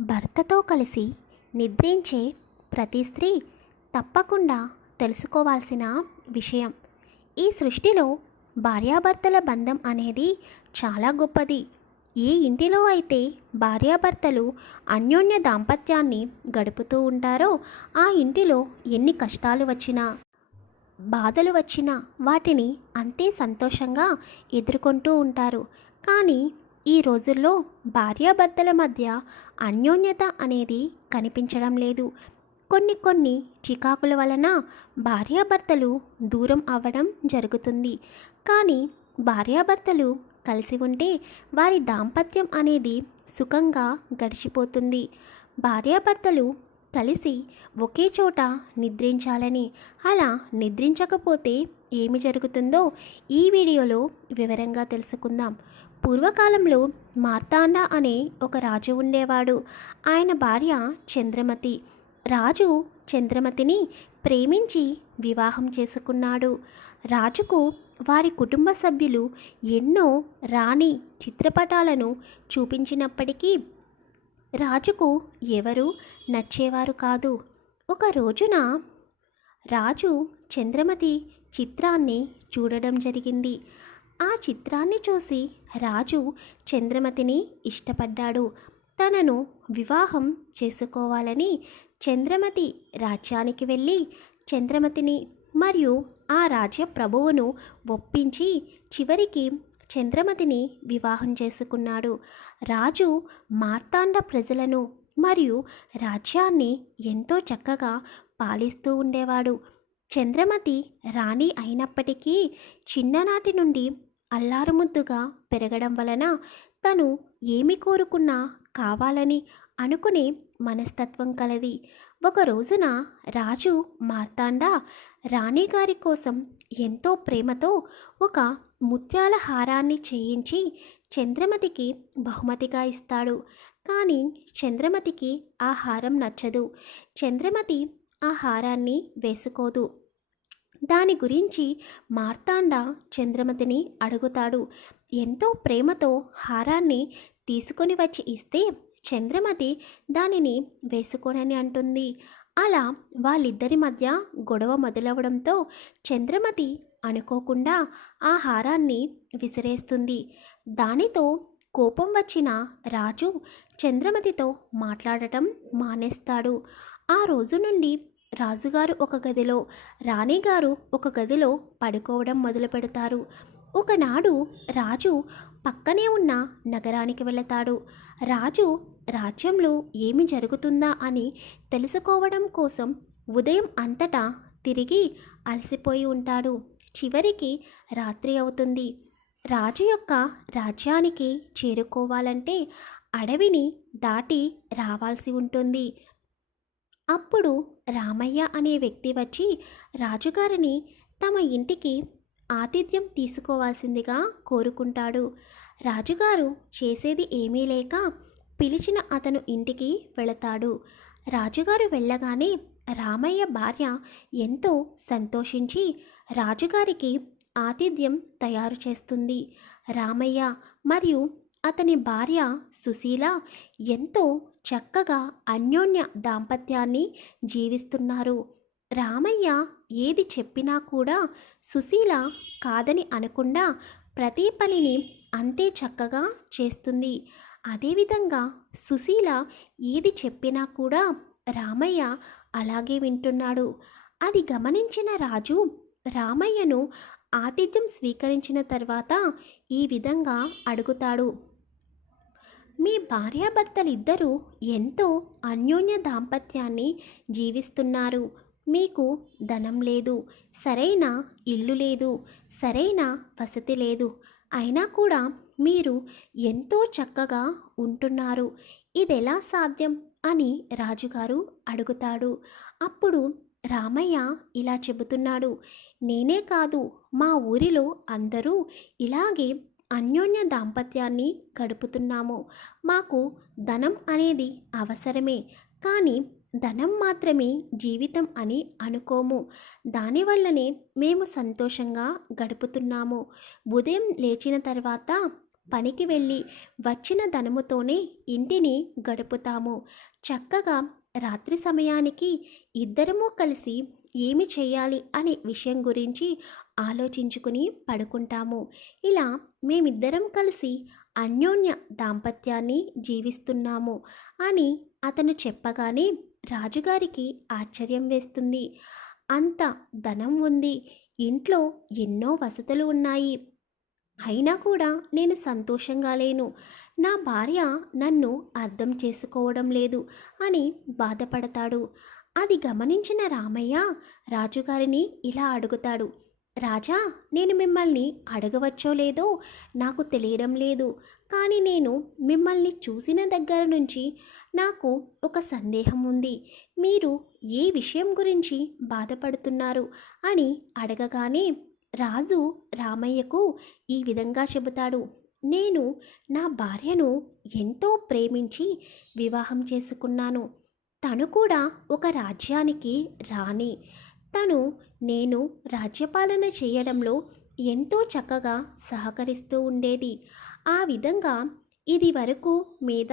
భర్తతో కలిసి నిద్రించే ప్రతి స్త్రీ తప్పకుండా తెలుసుకోవాల్సిన విషయం. ఈ సృష్టిలో భార్యాభర్తల బంధం అనేది చాలా గొప్పది. ఏ ఇంటిలో అయితే భార్యాభర్తలు అన్యోన్య దాంపత్యాన్ని గడుపుతూ ఉంటారో ఆ ఇంటిలో ఎన్ని కష్టాలు వచ్చినా బాధలు వచ్చినా వాటిని అంతే సంతోషంగా ఎదుర్కొంటూ ఉంటారు. కానీ ఈ రోజుల్లో భార్యాభర్తల మధ్య అన్యోన్యత అనేది కనిపించడం లేదు. కొన్ని కొన్ని చికాకుల వలన భార్యాభర్తలు దూరం అవ్వడం జరుగుతుంది. కానీ భార్యాభర్తలు కలిసి ఉంటే వారి దాంపత్యం అనేది సుఖంగా గడిచిపోతుంది. భార్యాభర్తలు కలిసి ఒకే చోట నిద్రించాలని అలా నిద్రించకపోతే ఏమి జరుగుతుందో ఈ వీడియోలో వివరంగా తెలుసుకుందాం. పూర్వకాలంలో మార్తాండ అనే ఒక రాజు ఉండేవాడు. ఆయన భార్య చంద్రమతి. రాజు చంద్రమతిని ప్రేమించి వివాహం చేసుకున్నాడు. రాజుకు వారి కుటుంబ సభ్యులు ఎన్నో రాణి చిత్రపటాలను చూపించినప్పటికీ రాజుకు ఎవరు నచ్చేవారు కాదు. ఒక రోజున రాజు చంద్రమతి చిత్రాన్ని చూడడం జరిగింది. ఆ చిత్రాన్ని చూసి రాజు చంద్రమతిని ఇష్టపడ్డాడు. తనను వివాహం చేసుకోవాలని చంద్రమతి రాజ్యానికి వెళ్ళి చంద్రమతిని మరియు ఆ రాజ్య ప్రభువును ఒప్పించి చివరికి చంద్రమతిని వివాహం చేసుకున్నాడు. రాజు మార్తాండ ప్రజలను మరియు రాజ్యాన్ని ఎంతో చక్కగా పాలిస్తూ ఉండేవాడు. చంద్రమతి రాణి అయినప్పటికీ చిన్ననాటి నుండి అల్లారుముద్దుగా పెరగడం వలన తను ఏమి కోరుకున్నా కావాలని అనుకునే మనస్తత్వం కలది. ఒక రోజున రాజు మార్తాండ రాణిగారి కోసం ఎంతో ప్రేమతో ఒక ముత్యాల హారాన్ని చేయించి చంద్రమతికి బహుమతిగా ఇస్తాడు. కానీ చంద్రమతికి ఆ హారం నచ్చదు. చంద్రమతి ఆ హారాన్ని వేసుకోదు. దాని గురించి మార్తాండ చంద్రమతిని అడుగుతాడు. ఎంతో ప్రేమతో హారాన్ని తీసుకొని వచ్చి ఇస్తే చంద్రమతి దానిని వేసుకోనని అంటుంది. అలా వాళ్ళిద్దరి మధ్య గొడవ మొదలవడంతో చంద్రమతి అనుకోకుండా ఆ హారాన్ని విసిరేస్తుంది. దానితో కోపం వచ్చిన రాజు చంద్రమతితో మాట్లాడటం మానేస్తాడు. ఆ రోజు నుండి రాజుగారు ఒక గదిలో రాణిగారు ఒక గదిలో పడుకోవడం మొదలు పెడతారు. ఒకనాడు రాజు పక్కనే ఉన్న నగరానికి వెళతాడు. రాజు రాజ్యంలో ఏమి జరుగుతుందా అని తెలుసుకోవడం కోసం ఉదయం అంతటా తిరిగి అలసిపోయి ఉంటాడు. చివరికి రాత్రి అవుతుంది. రాజు యొక్క రాజ్యానికి చేరుకోవాలంటే అడవిని దాటి రావాల్సి ఉంటుంది. అప్పుడు రామయ్య అనే వ్యక్తి వచ్చి రాజుగారిని తమ ఇంటికి ఆతిథ్యం తీసుకోవాల్సిందిగా కోరుకుంటాడు. రాజుగారు చేసేది ఏమీ లేక పిలిచిన అతను ఇంటికి వెళతాడు. రాజుగారు వెళ్ళగానే రామయ్య భార్య ఎంతో సంతోషించి రాజుగారికి ఆతిథ్యం తయారు చేస్తుంది. రామయ్య మరియు అతని భార్య సుశీల ఎంతో చక్కగా అన్యోన్య దాంపత్యాన్ని జీవిస్తున్నారు. రామయ్య ఏది చెప్పినా కూడా సుశీల కాదని అనకుండా ప్రతి పనిని అంతే చక్కగా చేస్తుంది. అదేవిధంగా సుశీల ఏది చెప్పినా కూడా రామయ్య అలాగే వింటున్నాడు. అది గమనించిన రాజు రామయ్యను ఆతిథ్యం స్వీకరించిన తర్వాత ఈ విధంగా అడుగుతాడు. మీ భార్యాభర్తలిద్దరూ ఎంతో అన్యోన్య దాంపత్యాన్ని జీవిస్తున్నారు. మీకు ధనం లేదు సరైన ఇల్లు లేదు సరైన వసతి లేదు. అయినా కూడా మీరు ఎంతో చక్కగా ఉంటున్నారు. ఇదెలా సాధ్యం? అని రాజుగారు అడుగుతాడు. అప్పుడు రామయ్య ఇలా చెబుతున్నాడు. నేనే కాదు మా ఊరిలో అందరూ ఇలాగే అన్యోన్య దాంపత్యాన్ని గడుపుతున్నాము. మాకు ధనం అనేది అవసరమే. కానీ ధనం మాత్రమే జీవితం అని అనుకోము. దానివల్లనే మేము సంతోషంగా గడుపుతున్నాము. ఉదయం లేచిన తర్వాత పనికి వెళ్ళి వచ్చిన ధనముతోనే ఇంటిని గడుపుతాము. చక్కగా రాత్రి సమయానికి ఇద్దరము కలిసి ఏమి చేయాలి అనే విషయం గురించి ఆలోచించుకుని పడుకుంటాము. ఇలా మేమిద్దరం కలిసి అన్యోన్య దాంపత్యాన్ని జీవిస్తున్నాము అని అతను చెప్పగానే రాజుగారికి ఆశ్చర్యం వేస్తుంది. అంత ధనం ఉంది. ఇంట్లో ఎన్నో వసతులు ఉన్నాయి. అయినా కూడా నేను సంతోషంగా లేను. నా భార్య నన్ను అర్థం చేసుకోవడం లేదు అని బాధపడతాడు. అది గమనించిన రామయ్య రాజుగారిని ఇలా అడుగుతాడు. రాజా నేను మిమ్మల్ని అడగవచ్చో లేదో నాకు తెలియడం లేదు. కానీ నేను మిమ్మల్ని చూసిన దగ్గర నుంచి నాకు ఒక సందేహం ఉంది. మీరు ఏ విషయం గురించి బాధపడుతున్నారు అని అడగగానే రాజు రామయ్యకు ఈ విధంగా చెబుతాడు. నేను నా భార్యను ఎంతో ప్రేమించి వివాహం చేసుకున్నాను. తను కూడా ఒక రాజ్యానికి రాణి. తను నేను రాజ్యపాలన చేయడంలో ఎంతో చక్కగా సహకరిస్తూ ఉండేది. ఆ విధంగా ఇది వరకు మీద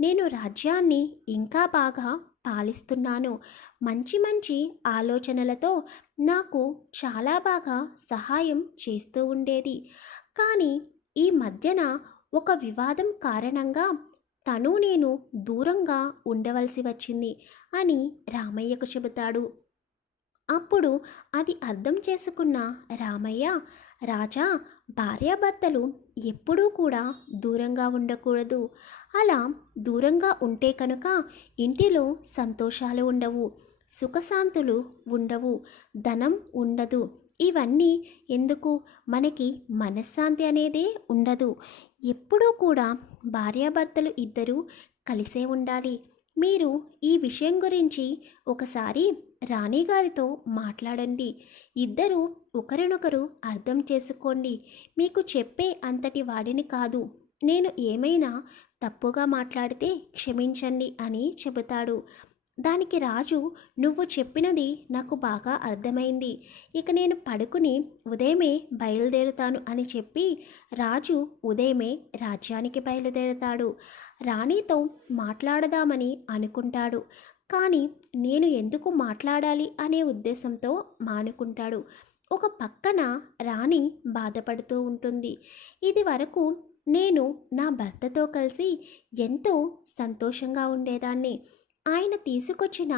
నేను రాజ్యాన్ని ఇంకా బాగా పాలిస్తున్నాను. మంచి మంచి ఆలోచనలతో నాకు చాలా బాగా సహాయం చేస్తూ ఉండేది. కానీ ఈ మధ్యన ఒక వివాదం కారణంగా తను నేను దూరంగా ఉండవలసి వచ్చింది అని రామయ్యకు చెబుతాడు. అప్పుడు అది అర్థం చేసుకున్న రామయ్య రాజా భార్యాభర్తలు ఎప్పుడూ కూడా దూరంగా ఉండకూడదు. అలా దూరంగా ఉంటే కనుక ఇంటిలో సంతోషాలు ఉండవు సుఖశాంతులు ఉండవు ధనం ఉండదు. ఇవన్నీ ఎందుకు? మనకి మనశ్శాంతి అనేదే ఉండదు. ఎప్పుడూ కూడా భార్యాభర్తలు ఇద్దరూ కలిసే ఉండాలి. మీరు ఈ విషయం గురించి ఒకసారి రాణిగారితో మాట్లాడండి. ఇద్దరు ఒకరినొకరు అర్థం చేసుకోండి. మీకు చెప్పే అంతటి వాడిని కాదు. నేను ఏమైనా తప్పుగా మాట్లాడితే క్షమించండి అని చెబుతాడు. దానికి రాజు నువ్వు చెప్పినది నాకు బాగా అర్థమైంది. ఇక నేను పడుకుని ఉదయమే బయలుదేరుతాను అని చెప్పి రాజు ఉదయమే రాజ్యానికి బయలుదేరుతాడు. రాణితో మాట్లాడదామని అనుకుంటాడు. కానీ నేను ఎందుకు మాట్లాడాలి అనే ఉద్దేశంతో మానుకుంటాడు. ఒక పక్కన రాణి బాధపడుతూ ఉంటుంది. ఇది వరకు నేను నా భర్తతో కలిసి ఎంతో సంతోషంగా ఉండేదాన్ని. ఆయన తీసుకొచ్చిన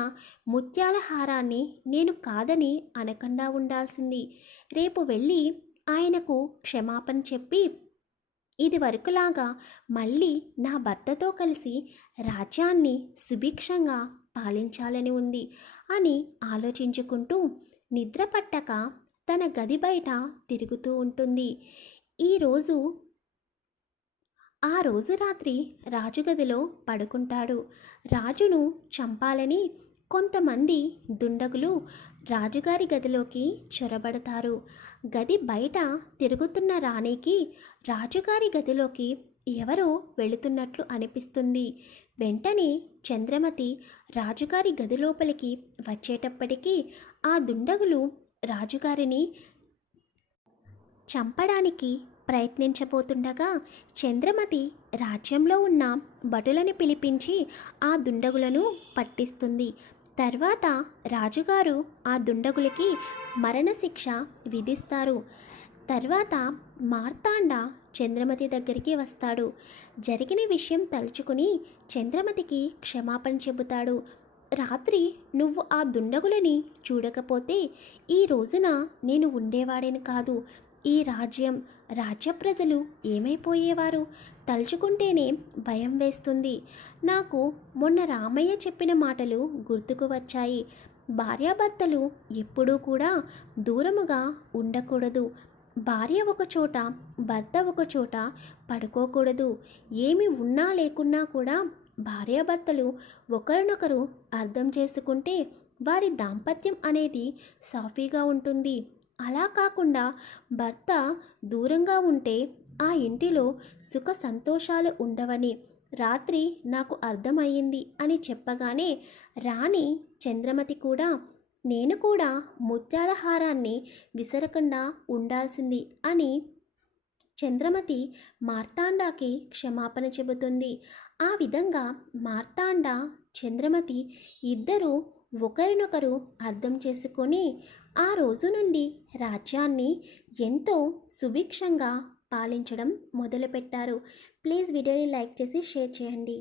ముత్యాల హారాన్ని నేను కాదని అనకుండా ఉండాల్సింది. రేపు వెళ్ళి ఆయనకు క్షమాపణ చెప్పి ఇది వరకులాగా మళ్ళీ నా భర్తతో కలిసి రాజ్యాన్ని సుభిక్షంగా పాలించాలని ఉంది అని ఆలోచించుకుంటూ నిద్ర పట్టక తన గది బయట తిరుగుతూ ఉంటుంది. ఈరోజు ఆ రోజు రాత్రి రాజుగదిలో పడుకుంటాడు. రాజును చంపాలని కొంతమంది దుండగులు రాజుగారి గదిలోకి చొరబడతారు. గది బయట తిరుగుతున్న రాణికి రాజుగారి గదిలోకి ఎవరో వెళుతున్నట్లు అనిపిస్తుంది. వెంటనే చంద్రమతి రాజుగారి గది లోపలికి వచ్చేటప్పటికీ ఆ దుండగులు రాజుగారిని చంపడానికి ప్రయత్నించబోతుండగా చంద్రమతి రాజ్యంలో ఉన్న భటులను పిలిపించి ఆ దుండగులను పట్టిస్తుంది. తర్వాత రాజుగారు ఆ దుండగులకి మరణశిక్ష విధిస్తారు. తర్వాత మార్తాండ చంద్రమతి దగ్గరికి వస్తాడు. జరిగిన విషయం తలుచుకుని చంద్రమతికి క్షమాపణ చెబుతాడు. రాత్రి నువ్వు ఆ దుండగులని చూడకపోతే ఈ రోజున నేను ఉండేవాడేని కాదు. ఈ రాజ్యం రాజ్య ప్రజలు ఏమైపోయేవారు? తలుచుకుంటేనే భయం వేస్తుంది. నాకు మొన్న రామయ్య చెప్పిన మాటలు గుర్తుకు వచ్చాయి. భార్యాభర్తలు ఎప్పుడూ కూడా దూరముగా ఉండకూడదు. భార్య ఒక చోట భర్త ఒక చోట పడుకోకూడదు. ఏమి ఉన్నా లేకున్నా కూడా భార్యాభర్తలు ఒకరినొకరు అర్థం చేసుకుంటే వారి దాంపత్యం అనేది సాఫీగా ఉంటుంది. అలా కాకుండా భర్త దూరంగా ఉంటే ఆ ఇంటిలో సుఖ సంతోషాలు ఉండవని రాత్రి నాకు అర్థమయ్యింది అని చెప్పగానే రాణి చంద్రమతి కూడా నేను కూడా ముత్యాల హారాన్ని విసరకుండా ఉండాల్సింది అని చంద్రమతి మార్తాండాకి క్షమాపణ చెబుతుంది. ఆ విధంగా మార్తాండ చంద్రమతి ఇద్దరూ ఒకరినొకరు అర్థం చేసుకొని ఆ రోజు నుండి రాజ్యాన్ని ఎంతో సుభిక్షంగా పాలించడం మొదలుపెట్టారు. ప్లీజ్ వీడియోని లైక్ చేసి షేర్ చేయండి.